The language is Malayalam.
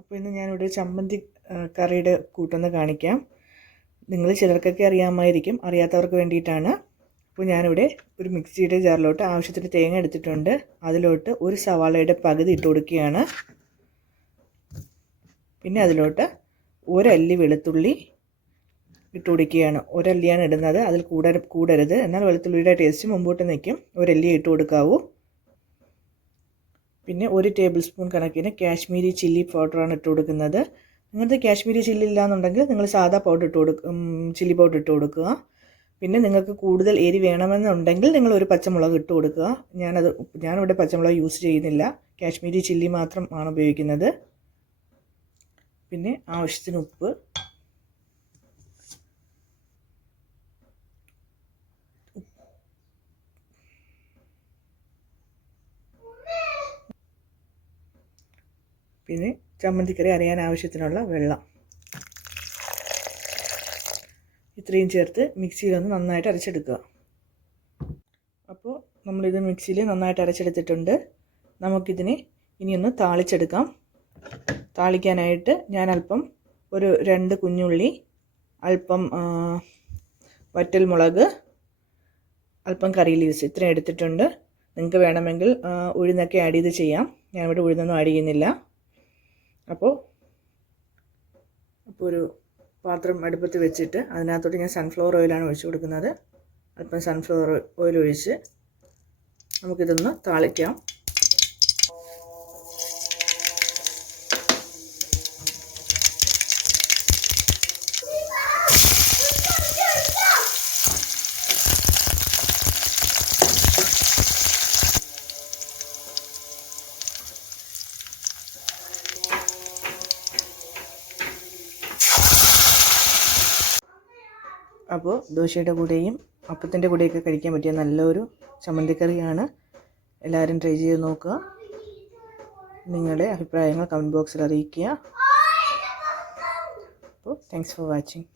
അപ്പോൾ ഇന്ന് ഞാനിവിടെ ചമ്മന്തി കറിയുടെ കൂട്ടൊന്ന് കാണിക്കാം. നിങ്ങൾ ചിലർക്കൊക്കെ അറിയാമായിരിക്കും, അറിയാത്തവർക്ക് വേണ്ടിയിട്ടാണ്. അപ്പോൾ ഞാനിവിടെ ഒരു മിക്സിയുടെ ജാറിലോട്ട് ആവശ്യത്തിന് തേങ്ങ എടുത്തിട്ടുണ്ട്. അതിലോട്ട് ഒരു സവാളയുടെ പകുതി ഇട്ട് കൊടുക്കുകയാണ്. പിന്നെ അതിലോട്ട് ഒരല്ലി വെളുത്തുള്ളി ഇട്ട് കൊടുക്കുകയാണ്. ഒരല്ലിയാണ് ഇടുന്നത്, അതിൽ കൂടരുത്. എന്നാൽ വെളുത്തുള്ളിയുടെ ടേസ്റ്റ് മുമ്പോട്ട് നിൽക്കും. ഒരല്ലി ഇട്ട് കൊടുക്കാവൂ. പിന്നെ 1 ടേബിൾ സ്പൂൺ കണക്കിന് കാശ്മീരി ചില്ലി പൗഡറാണ് ഇട്ട് കൊടുക്കുന്നത്. നിങ്ങൾക്ക് കാശ്മീരി ചില്ലി ഇല്ലയെന്നുണ്ടെങ്കിൽ നിങ്ങൾ സാധാ പൗഡർ ചില്ലി പൗഡർ ഇട്ട് കൊടുക്കുക. പിന്നെ നിങ്ങൾക്ക് കൂടുതൽ എരി വേണമെന്നുണ്ടെങ്കിൽ നിങ്ങൾ ഒരു പച്ചമുളക് ഇട്ട് കൊടുക്കുക. ഞാനിവിടെ പച്ചമുളക് യൂസ് ചെയ്യുന്നില്ല, കാശ്മീരി ചില്ലി മാത്രമാണ് ഉപയോഗിക്കുന്നത്. പിന്നെ ആവശ്യത്തിന് ഉപ്പ്, പിന്നെ ചമ്മന്തിക്കറി അരയാൻ ആവശ്യത്തിനുള്ള വെള്ളം, ഇത്രയും ചേർത്ത് മിക്സിയിലൊന്ന് നന്നായിട്ട് അരച്ചെടുക്കുക. അപ്പോൾ നമ്മളിത് മിക്സിയിൽ നന്നായിട്ട് അരച്ചെടുത്തിട്ടുണ്ട്. നമുക്കിതിനെ ഇനിയൊന്ന് താളിച്ചെടുക്കാം. താളിക്കാനായിട്ട് ഞാൻ അല്പം ഒരു 2 കുഞ്ഞുള്ളി, അല്പം വറ്റൽമുളക്, അല്പം കറി ലീവ്സ് ഇത്രയും എടുത്തിട്ടുണ്ട്. നിങ്ങൾക്ക് വേണമെങ്കിൽ ഉഴുന്നൊക്കെ ആഡ് ചെയ്ത് ചെയ്യാം. ഞാനിവിടെ ഉഴുന്നൊന്നും ആഡ് ചെയ്യുന്നില്ല. അപ്പോൾ ഒരു പാത്രം അടുപ്പത്ത് വെച്ചിട്ട് അതിനകത്തോട്ട് ഞാൻ സൺഫ്ലവർ ഓയിലാണ് ഒഴിച്ച് കൊടുക്കുന്നത്. അല്പം സൺഫ്ലവർ ഓയിൽ ഒഴിച്ച് നമുക്കിതൊന്ന് താളിക്കാം. അപ്പോൾ ദോശയുടെ കൂടെയും അപ്പത്തിൻ്റെ കൂടെയൊക്കെ കഴിക്കാൻ പറ്റിയ നല്ലൊരു ചമ്മന്തിക്കറിയാണ്. എല്ലാവരും ട്രൈ ചെയ്ത് നോക്കുക. നിങ്ങളുടെ അഭിപ്രായങ്ങൾ കമൻറ്റ് ബോക്സിൽ അറിയിക്കുക. അപ്പോൾ താങ്ക്സ് ഫോർ വാച്ചിങ്.